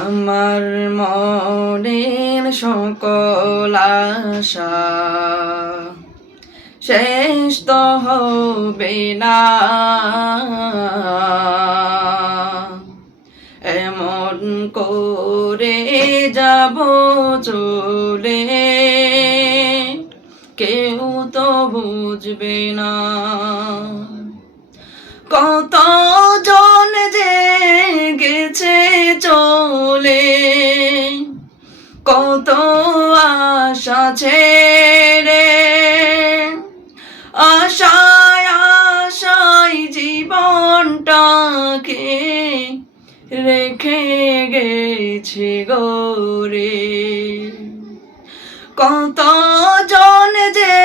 আমার মনের সকল আশা শেষ তো হবে না, এমন করে যাব চলে, কেউ তো বুঝবে না। কত জন যে গেছে চলে, কত আশা ছেড়ে, আশায় আশায় জীবনটাকে রেখে গেছে গরে। কত জন যে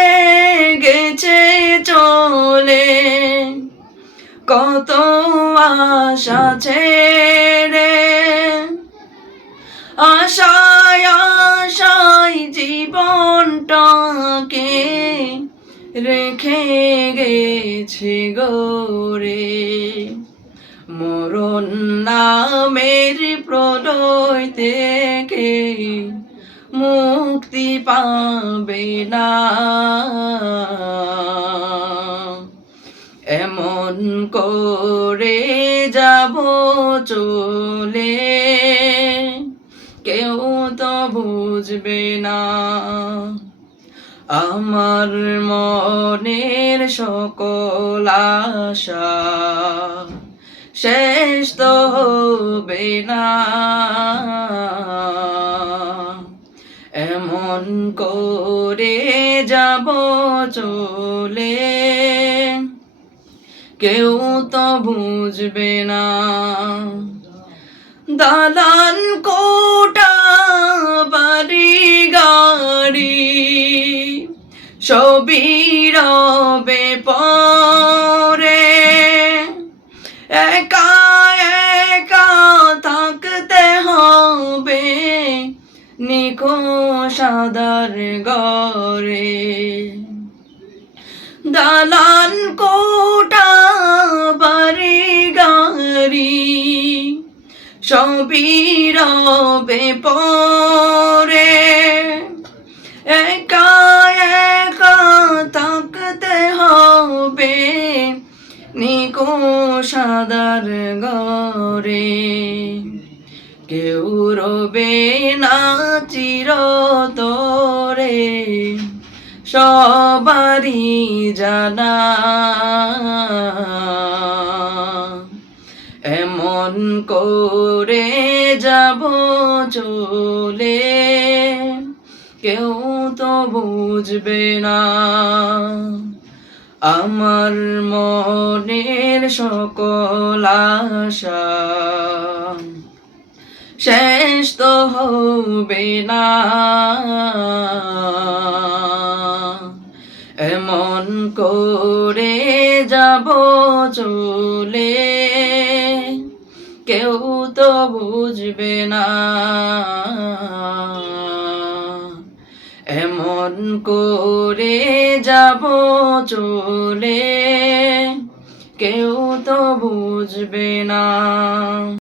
গেছে চলে, কত আশা ছেড়ে, আশায় আশায় জীবনটাকে রেখে গেছে গরে। মরণ নামের প্রলয় থেকে মুক্তি পাবে না, এমন করে যাব চলে, কেউ তো বুঝবে না। আমার মনের সকল আশা শেষ তো হবে না, এমন করে যাব চলে, কেউ তো বুঝবে না। দালান কোটা বাড়ি গাড়ি সবই রবে পরে, একা একা থাকতে হবে নিখোশ আঁধার ঘরে। দালান কোটা বাড়ি গাড়ি সবই রবে পরে, একা একা থাকতে হবে নিখোশ আঁধার ঘরে। কেউ রবে না চিরতরে সবারই জানা, এমন করে যাব চলে, কেউ তো বুঝবে না। আমার মনের সকল আশা শেষ তো হবে না, এমন করে যাব চলে, কেউ তো বুঝবে না, এমন করে যাব চলে, কেউ তো বুঝবে না।